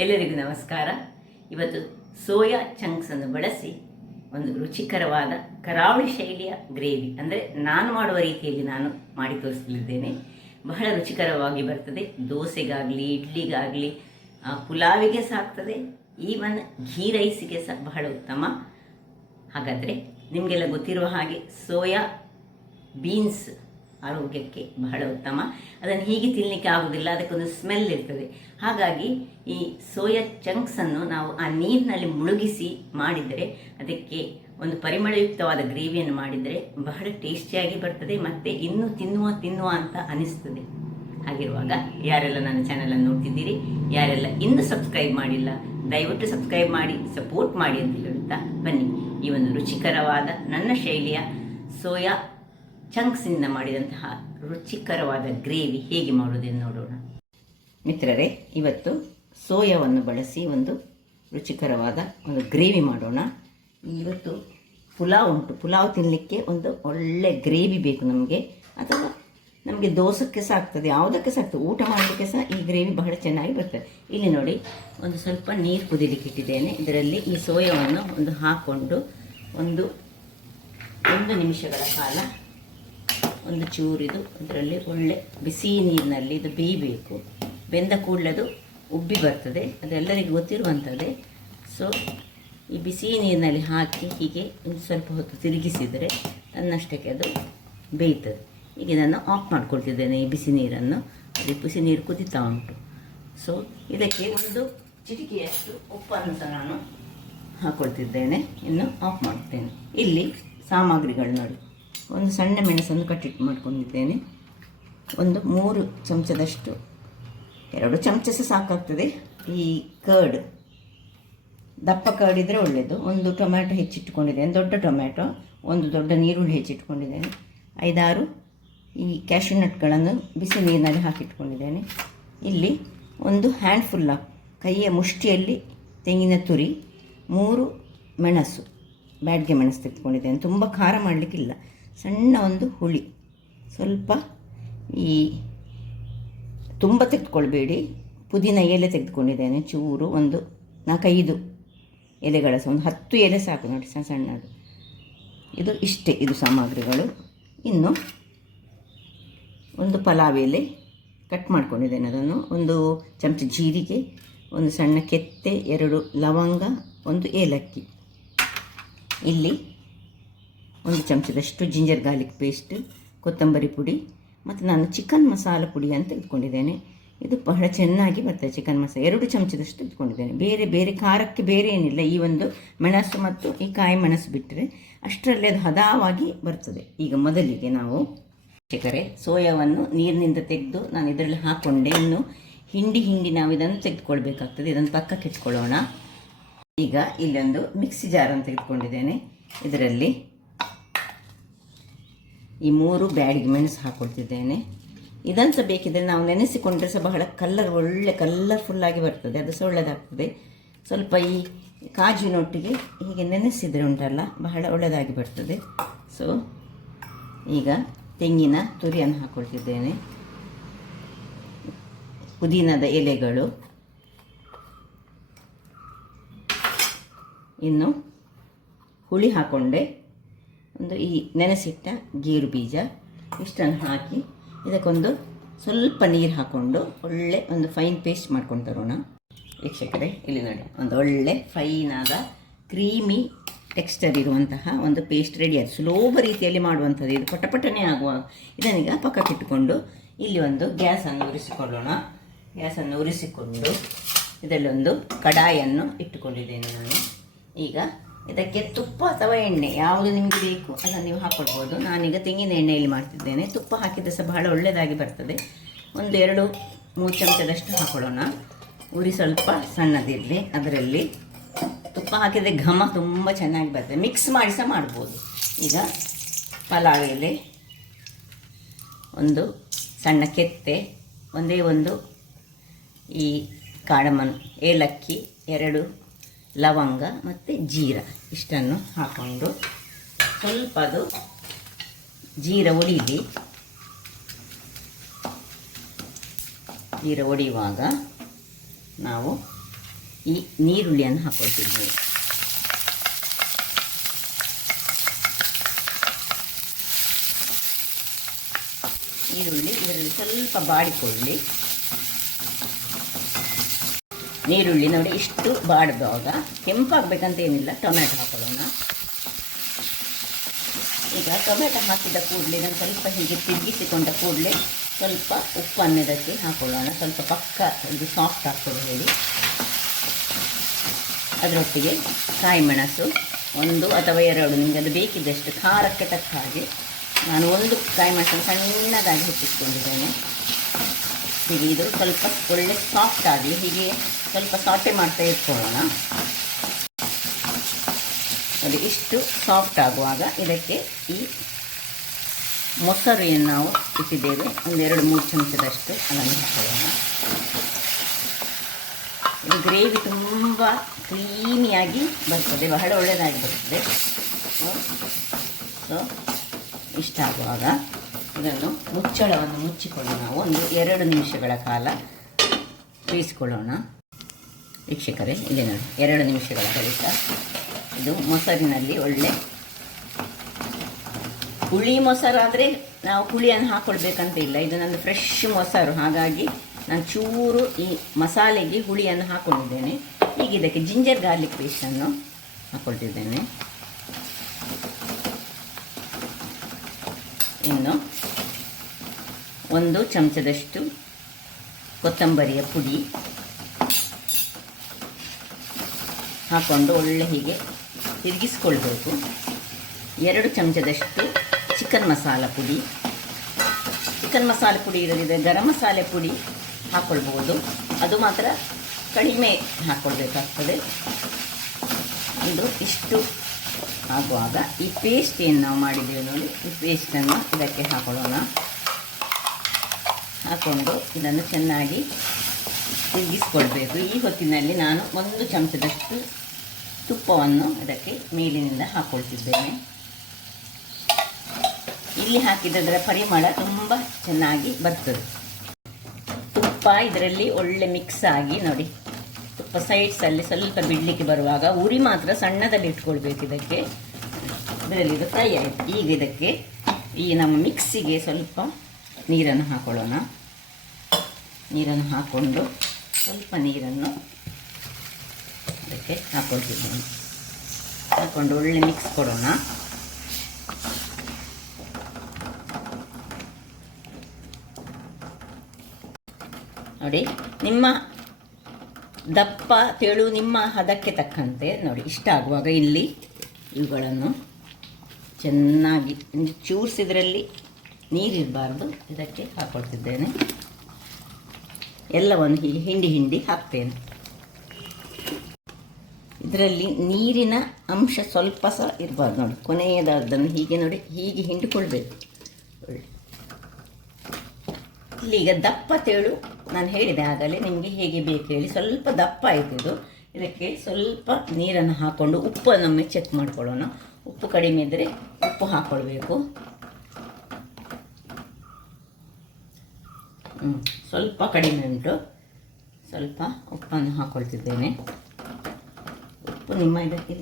ಎಲ್ಲರಿಗೂ ನಮಸ್ಕಾರ. ಇವತ್ತು ಸೋಯಾ ಚಂಕ್ಸನ್ನು ಬಳಸಿ ಒಂದು ರುಚಿಕರವಾದ ಕರಾವಳಿ ಶೈಲಿಯ ಗ್ರೇವಿ, ಅಂದರೆ ನಾನು ಮಾಡುವ ರೀತಿಯಲ್ಲಿ ನಾನು ಮಾಡಿ ತೋರಿಸಲಿದ್ದೇನೆ. ಬಹಳ ರುಚಿಕರವಾಗಿ ಬರ್ತದೆ. ದೋಸೆಗಾಗಲಿ, ಇಡ್ಲಿಗಾಗಲಿ, ಪುಲಾವಿಗೆ ಸಹ ಆಗ್ತದೆ, ಈವನ್ ಘೀ ರೈಸಿಗೆ ಸಹ ಬಹಳ ಉತ್ತಮ. ಹಾಗಾದರೆ ನಿಮಗೆಲ್ಲ ಗೊತ್ತಿರುವ ಹಾಗೆ ಸೋಯಾ ಬೀನ್ಸ್ ಆರೋಗ್ಯಕ್ಕೆ ಬಹಳ ಉತ್ತಮ. ಅದನ್ನು ಹೀಗೆ ತಿನ್ನಲಿಕ್ಕೆ ಆಗೋದಿಲ್ಲ, ಅದಕ್ಕೊಂದು ಸ್ಮೆಲ್ ಇರ್ತದೆ. ಹಾಗಾಗಿ ಈ ಸೋಯಾ ಚಂಕ್ಸನ್ನು ನಾವು ಆ ನೀರಿನಲ್ಲಿ ಮುಳುಗಿಸಿ ಮಾಡಿದರೆ, ಅದಕ್ಕೆ ಒಂದು ಪರಿಮಳಯುಕ್ತವಾದ ಗ್ರೇವಿಯನ್ನು ಮಾಡಿದರೆ ಬಹಳ ಟೇಸ್ಟಿಯಾಗಿ ಬರ್ತದೆ, ಮತ್ತು ಇನ್ನೂ ತಿನ್ನುವ ಅಂತ ಅನಿಸ್ತದೆ. ಹಾಗಿರುವಾಗ ಯಾರೆಲ್ಲ ನನ್ನ ಚಾನಲನ್ನು ನೋಡ್ತಿದ್ದೀರಿ, ಯಾರೆಲ್ಲ ಇನ್ನೂ ಸಬ್ಸ್ಕ್ರೈಬ್ ಮಾಡಿಲ್ಲ, ದಯವಿಟ್ಟು ಸಬ್ಸ್ಕ್ರೈಬ್ ಮಾಡಿ ಸಪೋರ್ಟ್ ಮಾಡಿ ಅಂತ ಹೇಳುತ್ತಾ ಬನ್ನಿ ಈ ಒಂದು ರುಚಿಕರವಾದ ನನ್ನ ಶೈಲಿಯ ಸೋಯಾ ಚಂಕ್ಸಿಂದ ಮಾಡಿದಂತಹ ರುಚಿಕರವಾದ ಗ್ರೇವಿ ಹೇಗೆ ಮಾಡುವುದೆಂದು ನೋಡೋಣ. ಮಿತ್ರರೇ, ಇವತ್ತು ಸೋಯಾವನ್ನು ಬಳಸಿ ಒಂದು ರುಚಿಕರವಾದ ಒಂದು ಗ್ರೇವಿ ಮಾಡೋಣ. ಇವತ್ತು ಪುಲಾವ್ ಉಂಟು. ಪುಲಾವ್ ತಿನ್ನಲಿಕ್ಕೆ ಒಂದು ಒಳ್ಳೆ ಗ್ರೇವಿ ಬೇಕು ನಮಗೆ, ಅಥವಾ ನಮಗೆ ದೋಸಕ್ಕೆ ಸಹ ಆಗ್ತದೆ, ಯಾವುದಕ್ಕೆ ಸಹ ಆಗ್ತದೆ, ಊಟ ಮಾಡಲಿಕ್ಕೆ ಸಹ ಈ ಗ್ರೇವಿ ಬಹಳ ಚೆನ್ನಾಗಿ ಬರ್ತದೆ. ಇಲ್ಲಿ ನೋಡಿ, ಒಂದು ಸ್ವಲ್ಪ ನೀರು ಕುದಿಲಿಕ್ಕೆ ಇಟ್ಟಿದ್ದೇನೆ. ಇದರಲ್ಲಿ ಈ ಸೋಯಾವನ್ನು ಒಂದು ಹಾಕ್ಕೊಂಡು ಒಂದು ನಿಮಿಷಗಳ ಕಾಲ ಒಂದು ಚೂರಿದು ಇದರಲ್ಲಿ ಒಳ್ಳೆ ಬಿಸಿ ನೀರಿನಲ್ಲಿ ಇದು ಬೇಯಬೇಕು. ಬೆಂದ ಕೂಡಲದು ಉಬ್ಬಿ ಬರ್ತದೆ, ಅದೆಲ್ಲರಿಗೂ ಗೊತ್ತಿರುವಂಥದ್ದೇ. ಸೊ ಈ ಬಿಸಿ ನೀರಿನಲ್ಲಿ ಹಾಕಿ ಹೀಗೆ ಒಂದು ಸ್ವಲ್ಪ ಹೊತ್ತು ತಿರುಗಿಸಿದರೆ ತನ್ನಷ್ಟಕ್ಕೆ ಅದು ಬೇಯ್ತದೆ. ಈಗ ನಾನು ಆಫ್ ಮಾಡ್ಕೊಳ್ತಿದ್ದೇನೆ ಈ ಬಿಸಿ ನೀರನ್ನು. ಅದು ಬಿಸಿ ನೀರು ಕುದೀತಾ ಉಂಟು. ಸೊ ಇದಕ್ಕೆ ಒಂದು ಚಿಟಿಕೆಯಷ್ಟು ಉಪ್ಪನ್ನು ಸಹ ನಾನು ಹಾಕ್ಕೊಳ್ತಿದ್ದೇನೆ. ಇನ್ನು ಆಫ್ ಮಾಡ್ತೇನೆ. ಇಲ್ಲಿ ಸಾಮಗ್ರಿಗಳು ನೋಡಿ, ಒಂದು ಸಣ್ಣ ಮೆಣಸನ್ನು ಕಟ್ಟಿಟ್ಟು ಮಾಡ್ಕೊಂಡಿದ್ದೇನೆ, ಒಂದು 3 ಚಮಚದಷ್ಟು, 2 ಚಮಚ ಸಹ ಸಾಕಾಗ್ತದೆ ಈ ಕರ್ಡ್, ದಪ್ಪ ಕರ್ಡ್ ಇದ್ದರೆ ಒಳ್ಳೆಯದು. ಒಂದು ಟೊಮ್ಯಾಟೊ ಹೆಚ್ಚಿಟ್ಕೊಂಡಿದ್ದೇನೆ, ದೊಡ್ಡ ಟೊಮ್ಯಾಟೊ, ಒಂದು ದೊಡ್ಡ ನೀರುಳ್ಳಿ ಹೆಚ್ಚಿಟ್ಕೊಂಡಿದ್ದೇನೆ, 5-6 ಈ ಕ್ಯಾಶ್ಯೂ ನಟ್ಗಳನ್ನು ಬಿಸಿ ನೀರಿನಲ್ಲಿ ಹಾಕಿಟ್ಕೊಂಡಿದ್ದೇನೆ. ಇಲ್ಲಿ ಒಂದು ಹ್ಯಾಂಡ್ಫುಲ್ ಕೈಯ ಮುಷ್ಟಿಯಲ್ಲಿ ತೆಂಗಿನ ತುರಿ, 3 ಮೆಣಸು, ಬ್ಯಾಡ್ಗೆ ಮೆಣಸು ತೆಗೆದುಕೊಂಡಿದ್ದೇನೆ. ತುಂಬ ಖಾರ ಮಾಡಲಿಕ್ಕಿಲ್ಲ. ಸಣ್ಣ ಒಂದು ಹುಳಿ, ಸ್ವಲ್ಪ ಈ ತುಂಬ ತೆಗೆದುಕೊಳ್ಬೇಡಿ, ಪುದೀನ ಎಲೆ ತೆಗೆದುಕೊಂಡಿದ್ದೇನೆ ಚೂರು, ಒಂದು 4-5 ಎಲೆಗಳ ಸಹ, ಒಂದು 10 ಎಲೆ ಸಾಕು ನೋಡಿ, ಸಣ್ಣದು. ಇದು ಇಷ್ಟೇ, ಇದು ಸಾಮಗ್ರಿಗಳು. ಇನ್ನು ಒಂದು ಪಲಾವ್ ಎಲೆ ಕಟ್ ಮಾಡ್ಕೊಂಡಿದ್ದೇನೆ, ಅದನ್ನು, ಒಂದು ಚಮಚ ಜೀರಿಗೆ, ಒಂದು ಸಣ್ಣ ಕೆತ್ತೆ, 2 ಲವಂಗ, ಒಂದು ಏಲಕ್ಕಿ. ಇಲ್ಲಿ ಒಂದು ಚಮಚದಷ್ಟು ಜಿಂಜರ್ ಗಾರ್ಲಿಕ್ ಪೇಸ್ಟ್, ಕೊತ್ತಂಬರಿ ಪುಡಿ, ಮತ್ತು ನಾನು ಚಿಕನ್ ಮಸಾಲ ಪುಡಿ ಅಂತ ಇಟ್ಕೊಂಡಿದ್ದೇನೆ. ಇದು ಬಹಳ ಚೆನ್ನಾಗಿ ಬರ್ತದೆ ಚಿಕನ್ ಮಸಾಲ. 2 ಚಮಚದಷ್ಟು ಇಟ್ಕೊಂಡಿದ್ದೇನೆ. ಬೇರೆ ಖಾರಕ್ಕೆ ಬೇರೆ ಏನಿಲ್ಲ, ಈ ಒಂದು ಮೆಣಸು ಮತ್ತು ಈ ಕಾಯಿ ಮೆಣಸು ಬಿಟ್ಟರೆ ಅಷ್ಟರಲ್ಲಿ ಅದು ಹದವಾಗಿ ಬರ್ತದೆ. ಈಗ ಮೊದಲಿಗೆ ನಾವು ಸೋಯಾವನ್ನು ನೀರಿನಿಂದ ತೆಗೆದು ನಾನು ಇದರಲ್ಲಿ ಹಾಕ್ಕೊಂಡೆ. ಇನ್ನು ಹಿಂಡಿ ನಾವು ಇದನ್ನು ತೆಗೆದುಕೊಳ್ಬೇಕಾಗ್ತದೆ. ಇದನ್ನು ಪಕ್ಕಕ್ಕೆ ಇಟ್ಕೊಳ್ಳೋಣ. ಈಗ ಇಲ್ಲೊಂದು ಮಿಕ್ಸಿ ಜಾರನ್ನು ತೆಗೆದುಕೊಂಡಿದ್ದೇನೆ. ಇದರಲ್ಲಿ ಈ 3 ಬ್ಯಾಡಿಗೆ ಮೆಣಸು ಹಾಕ್ಕೊಳ್ತಿದ್ದೇನೆ. ಇದನ್ನು ಸಹ ಬೇಕಿದ್ದರೆ ನಾವು ನೆನೆಸಿಕೊಂಡ್ರೆ ಸಹ ಬಹಳ ಒಳ್ಳೆ ಕಲರ್ಫುಲ್ಲಾಗಿ ಬರ್ತದೆ, ಅದು ಸಹ ಒಳ್ಳೆಯದಾಗ್ತದೆ. ಸ್ವಲ್ಪ ಈ ಕಾಜಿನೊಟ್ಟಿಗೆ ಹೀಗೆ ನೆನೆಸಿದರೆ ಉಂಟಲ್ಲ, ಬಹಳ ಒಳ್ಳೆಯದಾಗಿ ಬರ್ತದೆ. ಸೊ ಈಗ ತೆಂಗಿನ ತುರಿಯನ್ನು ಹಾಕ್ಕೊಳ್ತಿದ್ದೇನೆ, ಪುದೀನದ ಎಲೆಗಳು, ಇನ್ನು ಹುಳಿ ಹಾಕ್ಕೊಂಡೆ, ಒಂದು ಈ ನೆನೆಸಿಟ್ಟ ಗೇರು ಬೀಜ, ಇಷ್ಟನ್ನು ಹಾಕಿ ಇದಕ್ಕೊಂದು ಸ್ವಲ್ಪ ನೀರು ಹಾಕ್ಕೊಂಡು ಒಳ್ಳೆ ಒಂದು ಫೈನ್ ಪೇಸ್ಟ್ ಮಾಡ್ಕೊಂಡು ತರೋಣ. ವೀಕ್ಷಕರೇ, ಇಲ್ಲಿ ನೋಡಿ, ಒಂದು ಒಳ್ಳೆ ಫೈನಾದ ಕ್ರೀಮಿ ಟೆಕ್ಸ್ಚರ್ ಇರುವಂತಹ ಒಂದು ಪೇಸ್ಟ್ ರೆಡಿ ಆಯಿತು. ಸುಲಭ ರೀತಿಯಲ್ಲಿ ಮಾಡುವಂಥದ್ದು ಇದು, ಪಟಪಟನೆ ಆಗುವ. ಇದನ್ನೀಗ ಪಕ್ಕಕ್ಕಿಟ್ಟುಕೊಂಡು ಇಲ್ಲಿ ಒಂದು ಗ್ಯಾಸನ್ನು ಉರಿಸಿಕೊಳ್ಳೋಣ. ಗ್ಯಾಸನ್ನು ಉರಿಸಿಕೊಂಡು ಇದರಲ್ಲೊಂದು ಕಡಾಯಿಯನ್ನು ಇಟ್ಟುಕೊಂಡಿದ್ದೇನೆ ನಾನು. ಈಗ ಇದಕ್ಕೆ ತುಪ್ಪ ಅಥವಾ ಎಣ್ಣೆ ಯಾವುದು ನಿಮಗೆ ಬೇಕು ಅದನ್ನು ನೀವು ಹಾಕ್ಕೊಳ್ಬೋದು. ನಾನೀಗ ತೆಂಗಿನ ಎಣ್ಣೆಯಲ್ಲಿ ಮಾಡ್ತಿದ್ದೇನೆ. ತುಪ್ಪ ಹಾಕಿದರೆ ಸಹ ಬಹಳ ಒಳ್ಳೆಯದಾಗಿ ಬರ್ತದೆ. ಒಂದು 2-3 ಚಮಚದಷ್ಟು ಹಾಕೊಳ್ಳೋಣ. ಉರಿ ಸ್ವಲ್ಪ ಸಣ್ಣದಿರಲಿ. ಅದರಲ್ಲಿ ತುಪ್ಪ ಹಾಕಿದರೆ ಘಮ ತುಂಬ ಚೆನ್ನಾಗಿ ಬರ್ತದೆ. ಮಿಕ್ಸ್ ಮಾಡಿ ಸಹ ಮಾಡ್ಬೋದು. ಈಗ ಪಲಾವ್ ಎಲೆ, ಒಂದು ಸಣ್ಣ ಕೆತ್ತೆ, ಒಂದೇ ಒಂದು ಈ ಕಾಡಮನ್ ಏಲಕ್ಕಿ, 2 ಲವಂಗ ಮತ್ತು ಜೀರ, ಇಷ್ಟನ್ನು ಹಾಕ್ಕೊಂಡು ಸ್ವಲ್ಪ ಅದು ಜೀರ ಒಡೀಲಿ. ಜೀರ ಒಡೆಯುವಾಗ ನಾವು ಈ ನೀರುಳ್ಳಿಯನ್ನು ಹಾಕ್ಕೊಳ್ತಿದ್ದೇವೆ. ಈರುಳ್ಳಿ ಇದರಲ್ಲಿ ಸ್ವಲ್ಪ ಬಾಡಿಕೊಳ್ಳಿ. ನೀರುಳ್ಳಿ ನೋಡಿ ಇಷ್ಟು ಬಾಡಿದಾಗ ಕೆಂಪಾಗಬೇಕಂತ ಏನಿಲ್ಲ. ಟೊಮೆಟೊ ಹಾಕೊಳ್ಳೋಣ. ಈಗ ಟೊಮೆಟೊ ಹಾಕಿದ ಕೂಡಲೇ ಇದನ್ನು ಸ್ವಲ್ಪ ಹೀಗೆ ತಿರುಗಿಸಿಕೊಂಡ ಕೂಡಲೇ ಸ್ವಲ್ಪ ಉಪ್ಪನ್ನು ಇದಕ್ಕೆ ಹಾಕೊಳ್ಳೋಣ. ಸ್ವಲ್ಪ ಪಕ್ಕ ಇದು ಸಾಫ್ಟ್ ಹಾಕ್ಕೊಳ್ಳಿ ಹೇಳಿ. ಅದರೊಟ್ಟಿಗೆ ಕಾಯಿ ಮೆಣಸು 1 ಅಥವಾ 2 ನಿಮಗೆ ಅದು ಬೇಕಿದ್ದಷ್ಟು ಖಾರಕ್ಕೆ ತಕ್ಕ ಹಾಗೆ ನಾನು 1 ಕಾಯಿ ಮೆಣಸನ್ನು ಸಣ್ಣದಾಗಿ ಹೆಚ್ಚಿಸ್ಕೊಂಡಿದ್ದೇನೆ. ಹೀಗೆ ಇದು ಸ್ವಲ್ಪ ಒಳ್ಳೆ ಸಾಫ್ಟ್ ಆಗಲಿ. ಹೀಗೆ ಸ್ವಲ್ಪ ಸಾಟೆ ಮಾಡ್ತಾ ಇಟ್ಕೊಳ್ಳೋಣ. ಅದು ಇಷ್ಟು ಸಾಫ್ಟ್ ಆಗುವಾಗ ಇದಕ್ಕೆ ಈ ಮೊಸರು ಏನು ನಾವು ಇಟ್ಟಿದ್ದೇವೆ 1-2-3 ಚಮಚದಷ್ಟು ಅದನ್ನು ಹಾಕೊಳ್ಳೋಣ. ಇದು ಗ್ರೇವಿ ತುಂಬ ಕ್ರೀಮಿಯಾಗಿ ಬರ್ತದೆ, ಬಹಳ ಒಳ್ಳೆಯದಾಗಿ ಬರ್ತದೆ. ಸೊ ಇಷ್ಟ ಆಗುವಾಗ ಇದನ್ನು ಮುಚ್ಚಳವನ್ನು ಮುಚ್ಚಿಕೊಂಡು ನಾವು 1-2 ನಿಮಿಷಗಳ ಕಾಲ ಬೇಯಿಸ್ಕೊಳ್ಳೋಣ. ವೀಕ್ಷಕರೇ, ಇಲ್ಲಿ ನೋಡಿ 2 ನಿಮಿಷಗಳ ಬಳಿಕ ಇದು ಮೊಸರಿನಲ್ಲಿ ಒಳ್ಳೆ ಹುಳಿ ಮೊಸರಾದರೆ ನಾವು ಹುಳಿಯನ್ನು ಹಾಕ್ಕೊಳ್ಬೇಕಂತ ಇಲ್ಲ. ಇದು ನನ್ನ ಫ್ರೆಶ್ ಮೊಸರು, ಹಾಗಾಗಿ ನಾನು ಚೂರು ಈ ಮಸಾಲೆಗೆ ಹುಳಿಯನ್ನು ಹಾಕ್ಕೊಂಡಿದ್ದೇನೆ. ಈಗ ಇದಕ್ಕೆ ಜಿಂಜರ್ ಗಾರ್ಲಿಕ್ ಪೇಸ್ಟನ್ನು ಹಾಕ್ಕೊಳ್ತಿದ್ದೇನೆ. ಇನ್ನು 1 ಚಮಚದಷ್ಟು ಕೊತ್ತಂಬರಿಯ ಪುಡಿ ಹಾಕ್ಕೊಂಡು ಒಳ್ಳೆ ಹೀಗೆ ತಿರುಗಿಸ್ಕೊಳ್ಬೇಕು. 2 ಚಮಚದಷ್ಟು ಚಿಕನ್ ಮಸಾಲ ಪುಡಿ. ಚಿಕನ್ ಮಸಾಲೆ ಪುಡಿ ಇರಲಿದೆ ಗರಂ ಮಸಾಲೆ ಪುಡಿ ಹಾಕ್ಕೊಳ್ಬೋದು, ಅದು ಮಾತ್ರ ಕಡಿಮೆ ಹಾಕ್ಕೊಳ್ಬೇಕಾಗ್ತದೆ. ಇದು ಇಷ್ಟು ಆಗುವಾಗ ಈ ಪೇಸ್ಟ್ ಏನು ನಾವು ಮಾಡಿದ್ದೇವೆ ನೋಡಿ, ಈ ಪೇಸ್ಟನ್ನು ಇದಕ್ಕೆ ಹಾಕೊಳ್ಳೋಣ. ಹಾಕ್ಕೊಂಡು ಇದನ್ನು ಚೆನ್ನಾಗಿ ತಿರುಗಿಸ್ಕೊಳ್ಬೇಕು. ಈ ಹೊತ್ತಿನಲ್ಲಿ ನಾನು 1 ಚಮಚದಷ್ಟು ತುಪ್ಪವನ್ನು ಇದಕ್ಕೆ ಮೇಲಿನಿಂದ ಹಾಕ್ಕೊಳ್ತಿದ್ದೇನೆ. ಇಲ್ಲಿ ಹಾಕಿದ್ದರ ಪರಿಮಳ ತುಂಬ ಚೆನ್ನಾಗಿ ಬರ್ತದೆ. ತುಪ್ಪ ಇದರಲ್ಲಿ ಒಳ್ಳೆ ಮಿಕ್ಸ್ ಆಗಿ ನೋಡಿ, ತುಪ್ಪ ಸೈಡ್ಸಲ್ಲಿ ಸ್ವಲ್ಪ ಬಿಡಲಿಕ್ಕೆ ಬರುವಾಗ ಉರಿ ಮಾತ್ರ ಸಣ್ಣದಲ್ಲಿ ಇಟ್ಕೊಳ್ಬೇಕು. ಇದಕ್ಕೆ ಇದರಲ್ಲಿ ಇದು ಫ್ರೈ ಆಯಿತು. ಈಗ ಇದಕ್ಕೆ ಈ ನಮ್ಮ ಮಿಕ್ಸಿಗೆ ಸ್ವಲ್ಪ ನೀರನ್ನು ಹಾಕೊಳ್ಳೋಣ. ನೀರನ್ನು ಹಾಕ್ಕೊಂಡು ಸ್ವಲ್ಪ ನೀರನ್ನು ಅದಕ್ಕೆ ಹಾಕ್ಕೊಳ್ತಿದ್ದೇನೆ. ಹಾಕ್ಕೊಂಡು ಒಳ್ಳೆ ಮಿಕ್ಸ್ ಕೊಡೋಣ. ನೋಡಿ, ನಿಮ್ಮ ದಪ್ಪ ತೆಳು ನಿಮ್ಮ ಹದಕ್ಕೆ ತಕ್ಕಂತೆ ನೋಡಿ ಇಷ್ಟ ಆಗುವಾಗ ಇಲ್ಲಿ ಇವುಗಳನ್ನು ಚೆನ್ನಾಗಿ ಚೂರಿಸಿದ್ರಲ್ಲಿ ನೀರಿರಬಾರ್ದು, ಇದಕ್ಕೆ ಹಾಕ್ಕೊಳ್ತಿದ್ದೇನೆ. ಎಲ್ಲವನ್ನು ಹೀಗೆ ಹಿಂಡಿ ಹಾಕ್ತೇನೆ. ಇದರಲ್ಲಿ ನೀರಿನ ಅಂಶ ಸ್ವಲ್ಪ ಸಹ ಇರಬಾರ್ದು ನೋಡಿ. ಕೊನೆಯದಾದನ್ನು ಹೀಗೆ ನೋಡಿ ಹೀಗೆ ಹಿಂಡಿಕೊಳ್ಬೇಕು. ಇಲ್ಲೀಗ ದಪ್ಪ ತೆಳು ನಾನು ಹೇಳಿದೆ ಆಗಲೇ ನಿಮಗೆ ಹೇಗೆ ಬೇಕು ಹೇಳಿ. ಸ್ವಲ್ಪ ದಪ್ಪ ಆಯಿತು ಇದು. ಇದಕ್ಕೆ ಸ್ವಲ್ಪ ನೀರನ್ನು ಹಾಕ್ಕೊಂಡು ಉಪ್ಪನ್ನೊಮ್ಮೆ ಚೆಕ್ ಮಾಡ್ಕೊಳ್ಳೋಣ. ಉಪ್ಪು ಕಡಿಮೆ ಇದ್ದರೆ ಉಪ್ಪು ಹಾಕ್ಕೊಳ್ಬೇಕು. ಸ್ವಲ್ಪ ಕಡಿಮೆ ಉಂಟು, ಸ್ವಲ್ಪ ಉಪ್ಪನ್ನು ಹಾಕ್ಕೊಳ್ತಿದ್ದೇನೆ. ಉಪ್ಪು ನಿಮ್ಮ ಇದಕ್ಕೆ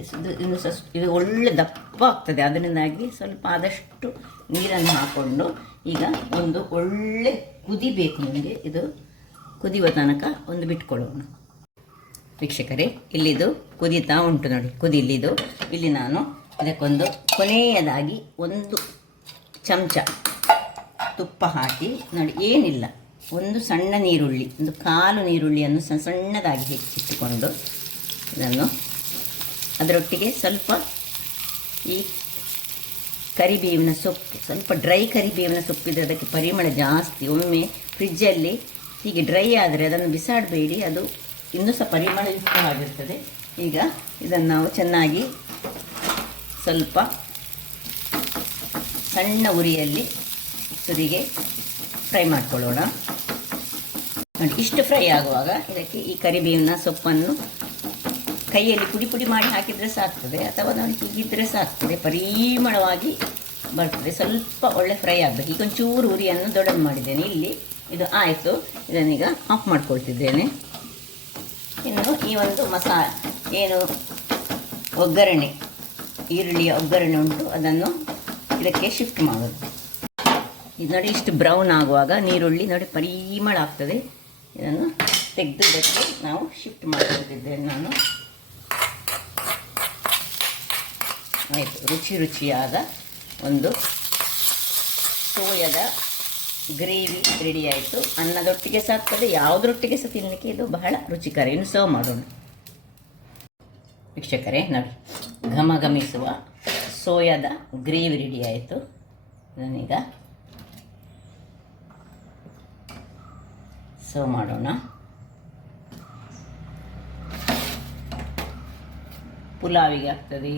ಇದು ಒಳ್ಳೆ ದಪ್ಪ ಆಗ್ತದೆ, ಅದರಿಂದಾಗಿ ಸ್ವಲ್ಪ ಆದಷ್ಟು ನೀರನ್ನು ಹಾಕ್ಕೊಂಡು ಈಗ ಒಂದು ಒಳ್ಳೆ ಕುದಿಬೇಕು ನಿಮಗೆ. ಇದು ಕುದಿಯುವ ತನಕ ಒಂದು ಬಿಟ್ಕೊಳ್ಳೋಣ. ವೀಕ್ಷಕರೇ, ಇಲ್ಲಿದು ಕುದೀತಾ ಉಂಟು ನೋಡಿ, ಕುದಿಲಿದು. ಇಲ್ಲಿ ನಾನು ಅದಕ್ಕೊಂದು ಕೊನೆಯದಾಗಿ 1 ಚಮಚ ತುಪ್ಪ ಹಾಕಿ ನೋಡಿ, ಏನಿಲ್ಲ, ಒಂದು ಸಣ್ಣ ನೀರುಳ್ಳಿ, ಒಂದು 1/4 ನೀರುಳ್ಳಿಯನ್ನು ಸಣ್ಣದಾಗಿ ಹೆಚ್ಚಿಟ್ಟುಕೊಂಡು ಇದನ್ನು ಅದರೊಟ್ಟಿಗೆ ಸ್ವಲ್ಪ ಈ ಕರಿಬೇವಿನ ಸೊಪ್ಪು, ಸ್ವಲ್ಪ ಡ್ರೈ ಕರಿಬೇವಿನ ಸೊಪ್ಪಿದೆ, ಅದಕ್ಕೆ ಪರಿಮಳ ಜಾಸ್ತಿ. ಒಮ್ಮೆ ಫ್ರಿಜ್ಜಲ್ಲಿ ಹೀಗೆ ಡ್ರೈ ಆದರೆ ಅದನ್ನು ಬಿಸಾಡಬೇಡಿ, ಅದು ಇನ್ನೂ ಸಹ ಪರಿಮಳಯುಕ್ತವಾಗಿರ್ತದೆ. ಈಗ ಇದನ್ನು ನಾವು ಚೆನ್ನಾಗಿ ಸ್ವಲ್ಪ ಸಣ್ಣ ಉರಿಯಲ್ಲಿ ತುದಿಗೆ ಫ್ರೈ ಮಾಡಿಕೊಳ್ಳೋಣ. ನೋಡಿ, ಇಷ್ಟು ಫ್ರೈ ಆಗುವಾಗ ಇದಕ್ಕೆ ಈ ಕರಿಬೇವಿನ ಸೊಪ್ಪನ್ನು ಕೈಯಲ್ಲಿ ಪುಡಿ ಮಾಡಿ ಹಾಕಿದರೆ ಸಾಕ್ತದೆ, ಅಥವಾ ನೋಡಿ ಹೀಗಿದ್ದರೆ ಸಾಕ್ತದೆ, ಪರಿಮಳವಾಗಿ ಬರ್ತದೆ. ಸ್ವಲ್ಪ ಒಳ್ಳೆ ಫ್ರೈ ಆಗಬೇಕು. ಈಗ ಒಂಚೂರು ಉರಿಯನ್ನು ದೊಡ್ಡದು ಮಾಡಿದ್ದೇನೆ. ಇಲ್ಲಿ ಇದು ಆಯಿತು. ಇದನ್ನೀಗ ಆಫ್ ಮಾಡ್ಕೊಳ್ತಿದ್ದೇನೆ. ಇನ್ನು ಈ ಒಂದು ಏನು ಒಗ್ಗರಣೆ, ಈರುಳ್ಳಿಯ ಒಗ್ಗರಣೆ ಉಂಟು, ಅದನ್ನು ಇದಕ್ಕೆ ಶಿಫ್ಟ್ ಮಾಡೋದು. ಇದು ನೋಡಿ, ಇಷ್ಟು ಬ್ರೌನ್ ಆಗುವಾಗ ನೀರುಳ್ಳಿ ನೋಡಿ ಪರಿಮಳ ಆಗ್ತದೆ. ಇದನ್ನು ತೆಗೆದು ಇದಕ್ಕೆ ನಾವು ಶಿಫ್ಟ್ ಮಾಡ್ಕೊತಿದ್ದೇನೆ ನಾನು. ಆಯಿತು, ರುಚಿಯಾದ ಒಂದು ಸೋಯಾದ ಗ್ರೇವಿ ರೆಡಿ ಆಯಿತು. ಅನ್ನದೊಟ್ಟಿಗೆ ಸಹ ಆಗ್ತದೆ, ಯಾವುದರೊಟ್ಟಿಗೆ ಸಹ ತಿನ್ನಲಿಕ್ಕೆ ಇದು ಬಹಳ ರುಚಿಕರ. ಇನ್ನು ಸರ್ವ್ ಮಾಡೋಣ. ವೀಕ್ಷಕರೇ ನೋಡಿ, ಘಮಘಮಿಸುವ ಸೋಯಾದ ಗ್ರೇವಿ ರೆಡಿ ಆಯಿತು. ಇದನ್ನೀಗ ಸರ್ವ್ ಮಾಡೋಣ. ಪುಲಾವಿಗೆ ಆಗ್ತದೆ,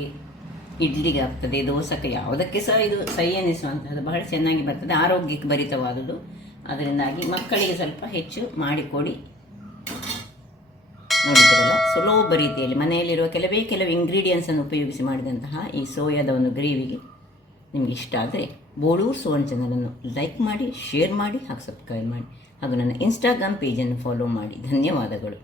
ಇಡ್ಲಿಗೆ ಆಗ್ತದೆ, ದೋಸೆಗೆ, ಯಾವುದಕ್ಕೆ ಸಹ ಇದು ಸೈ ಎನಿಸುವಂಥದ್ದು, ಬಹಳ ಚೆನ್ನಾಗಿ ಬರ್ತದೆ, ಆರೋಗ್ಯಕ್ಕೆ ಭರಿತವಾದುದು. ಅದರಿಂದಾಗಿ ಮಕ್ಕಳಿಗೆ ಸ್ವಲ್ಪ ಹೆಚ್ಚು ಮಾಡಿಕೊಡಿ. ನೋಡಿದ್ರಲ್ಲ, ಸುಲಭ ರೀತಿಯಲ್ಲಿ ಮನೆಯಲ್ಲಿರುವ ಕೆಲವು ಇಂಗ್ರೀಡಿಯೆಂಟ್ಸನ್ನು ಉಪಯೋಗಿಸಿ ಮಾಡಿದಂತಹ ಈ ಸೋಯಾದ ಒಂದು ಗ್ರೇವಿಗೆ ನಿಮಗೆ ಇಷ್ಟ ಆದರೆ ಬೋಳೂರು ಸುವರ್ಣ ಚಾನಲನ್ನು ಲೈಕ್ ಮಾಡಿ, ಶೇರ್ ಮಾಡಿ, ಹಾಗೂ ಸಬ್ಸ್ಕ್ರೈಬ್ ಮಾಡಿ, ಹಾಗೂ ನನ್ನ ಇನ್ಸ್ಟಾಗ್ರಾಮ್ ಪೇಜನ್ನು ಫಾಲೋ ಮಾಡಿ. ಧನ್ಯವಾದಗಳು.